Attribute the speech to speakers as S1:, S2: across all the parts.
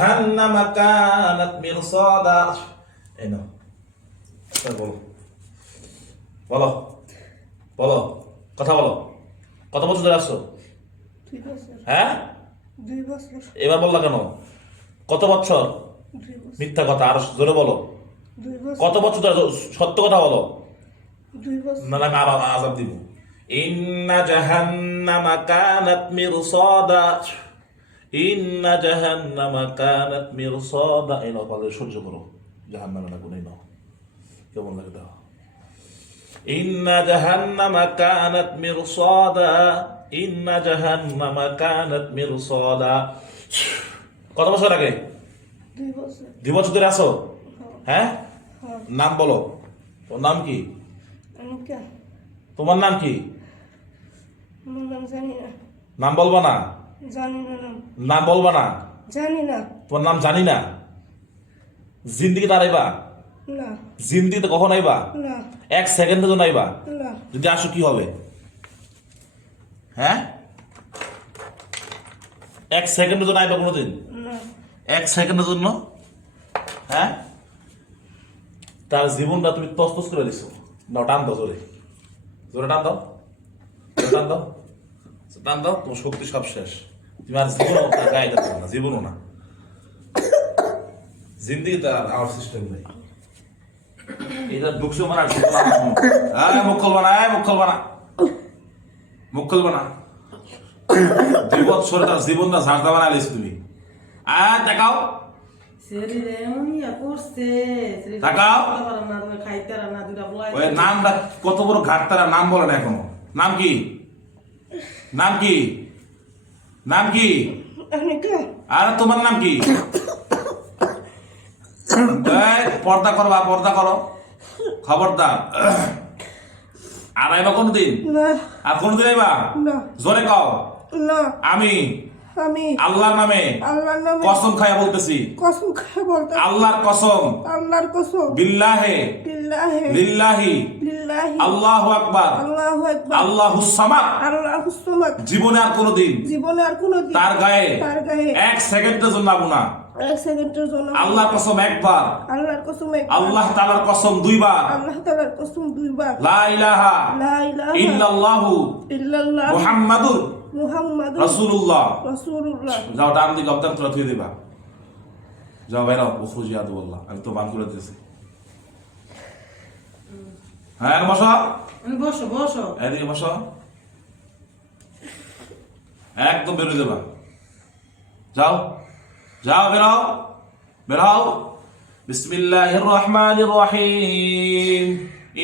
S1: জাহান্নামা কানাত মিরসাদা। এই নাও বলো। বলো বলো কথা বলো। কত বছর ধরে আসছো? হ্যাঁ? এবার বললা কেন? কত বছর? মিথ্যা কথা আর জোরে বলো। কত বছর ধরে সত্য কথা বলো। না না আমি আবার আজাব দিব। ইন্না জাহান্নামা কানাত মিরসাদা। ইন্না জাহান্নামা কানাত মিরসাদা এই পারলে সহ্য করো। জাহান্নামে গুনে নাও। কেমন লাগে দাও। ইন্না জাহান্নামা কানাত মিরসাদা ইন্না জাহান্নামা কানাত মিরসাদা কত বছর আগে?
S2: দুই বছর।
S1: ধরে আসো হ্যাঁ।
S2: হ্যাঁ?
S1: নাম বলো। তোর নাম কি? তোমার নাম কি?
S2: নাম
S1: বলবা না।
S2: জানি না নাম।
S1: বলবা না?
S2: জানি না।
S1: তোমার নাম জানি না? জিন্দিগি তার আইবা
S2: না।
S1: জিন্দিগিতে কখন আইবা
S2: না।
S1: এক সেকেন্ডের জন্য আইবা
S2: না।
S1: যদি আসো কি হবে? হ্যাঁ? এক সেকেন্ডের জন্য আইবা কোনোদিন?
S2: না।
S1: এক সেকেন্ডের জন্য? হ্যাঁ? তার জীবনটা তুমি তস্তস করে দিছো। নাও টান দাও জোরে। জোরে টান দাও। টান দাও। টান দাও। তোমার শক্তি সব শেষ। তুমি আর জীবনও তার গায়ে পারবে না জীবনও না। জিন্দিগিতে আর আমার সিস্টেম নেই। এটা ঢুকছো না। আয়, মুখ খুলবা না। মুখ খুলবা না মুখ খুলবা না দুই বছর তার জীবনটা বানালিস তুমি। আয় দেখাও নামটা কত বড় ঘাট তারা নাম বলে না এখনও। নাম কি? নাম কি? নাম কি? আর তোমার নাম কি? পর্দা করবা পর্দা করো। খবরদার। আর আইবা কোনদিন আর কোনদিন আইবা? জোরে কও। আমি।
S2: আমি।
S1: আল্লাহর নামে
S2: আল্লাহর নামে
S1: কসম খাইয়া বলতেছি।
S2: কসম খেয়ে বলতে
S1: আল্লাহর কসম।
S2: আল্লাহর কসম।
S1: বিল্লাহে।
S2: বিল্লাহে।
S1: লিল্লাহি।
S2: লিল্লাহি
S1: আল্লাহু আকবার।
S2: আল্লাহু আকবার।
S1: আল্লাহুস সামাদ।
S2: আল্লাহু সামাদ।
S1: জীবনে আর কোনোদিন।
S2: জীবনে আর কোনো দিন
S1: তার গায়ে
S2: তার গায়ে।
S1: এক সেকেন্ডের জন্য আবু না।
S2: এক সেকেন্ডের জন্য
S1: আল্লাহর কসম একবার।
S2: আল্লাহর কসম একবার,
S1: আল্লাহ তাআলার কসম দুইবার।
S2: আল্লাহ তাআলার কসম দুইবার।
S1: লা ইলাহা
S2: লা ইলাহা
S1: ইল্লাল্লাহু
S2: ইল্লাল্লাহ
S1: মুহাম্মাদুর
S2: মুহাম্মাদুর
S1: রাসূলুল্লাহ।
S2: রাসূলুল্লাহ।
S1: যাও ডান দিকে অবদান তোরা থুয়ে দিবা। যাও উখরুজি আমি তো বান করে দিয়েছি। হ্যাঁ আর বসো
S3: আমি বসো বসো
S1: এদিকে বসো একদম বেরোয় যাবা যাও যাও বেরাও বেরাও বিসমিল্লাহির রহমানির রহিম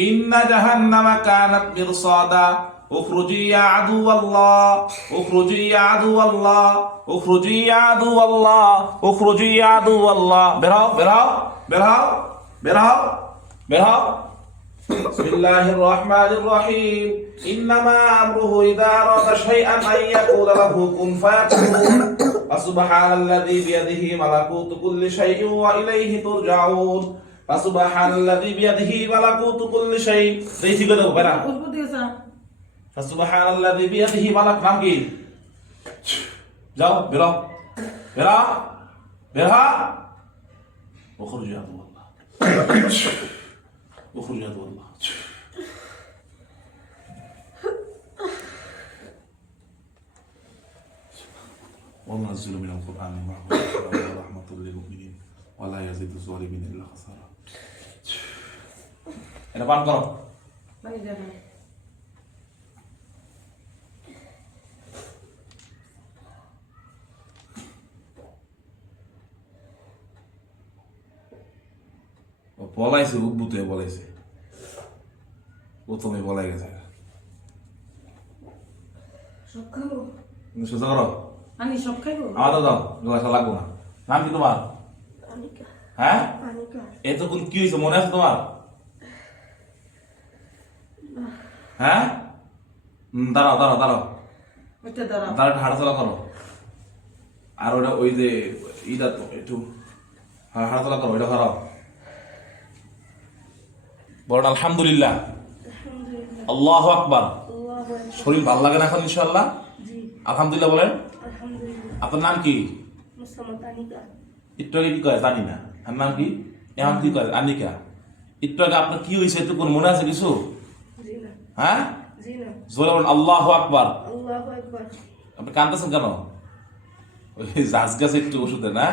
S1: ইন্না জাহান্নামা কানাত মিরসাদা اخرجي يا عدو الله اخرجي يا عدو الله اخرجي يا عدو الله اخرجي يا عدو الله বেরাও বেরাও বেরাও বেরাও বেরাও بسم الله الرحمن الرحيم إنما أمره إذا أراد شيئا أن يقول له كن فيكون فسبحان الذي بيده ملكوت كل شيء وإليه ترجعون فسبحان الذي بيده ملكوت كل شيء ليس كده بنا
S3: খুশবু দিয়েছা
S1: فسبحان الذي بيده ملك নাম কি যাও বেরো বেরো বেরো اخرج يا وخلد والله وما نزل من القرآن معه ورحمة للمؤمنين ولا يزيد الظالمين إلا خسارة. أنا بعد
S3: ضرب ما
S1: يدري. বলাইছে উদ্ভূত হয়ে বলাইছে প্রথমে বলাই গেছে।
S3: সব খাব?
S1: তুমি সোজা করো।
S3: পানি সব খাইবো
S1: আমার তো দাও গ্লাসটা লাগবো না। নাম কি তোমার? হ্যাঁ? এতক্ষণ কি হয়েছে মনে আছে তোমার? হ্যাঁ? হুম, দাঁড়াও দাঁড়াও দাঁড়াও।
S3: ওইটা দাঁড়াও।
S1: দাঁড়াও হাঁটাচলা করো। আর ওটা ওই যে ইটা তো একটু হাঁটাচলা করো ওইটা হারাও বলেন আলহামদুলিল্লাহ। আল্লাহ আকবার। শরীর ভালো লাগে না এখন ইনশাল্লাহ আলহামদুলিল্লাহ বলেন। আপনার নাম কি? একটু আগে কি কয়? জানি না। আর নাম কি? এখন কি কয়? আনিকা একটু আগে আপনার কি হয়েছে একটু কোন মনে আছে কিছু? হ্যাঁ? জোরে বলেন আল্লাহ আকবার। আপনি কান্দতেছেন কেন? ওই জাজ গাছে একটু ওষুধে না?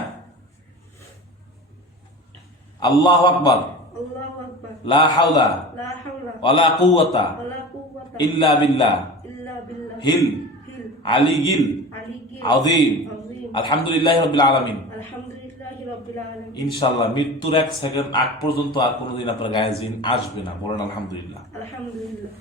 S1: আল্লাহু আকবার। লা হাওলা ওয়ালা কুওয়াতা ইল্লা বিল্লাহ। হিল। আলিগিল।
S2: আলিগি
S1: আযীম।
S2: আলহামদুলিল্লাহি রাব্বিল আলামিন।
S1: ইনশাআল্লাহ মৃত্যুর এক সেকেন্ড আগ পর্যন্ত আর কোনোদিন আপনার গায়ে জিন আসবে না। বলেন আলহামদুলিল্লাহ।
S2: আলহামদুলিল্লাহ।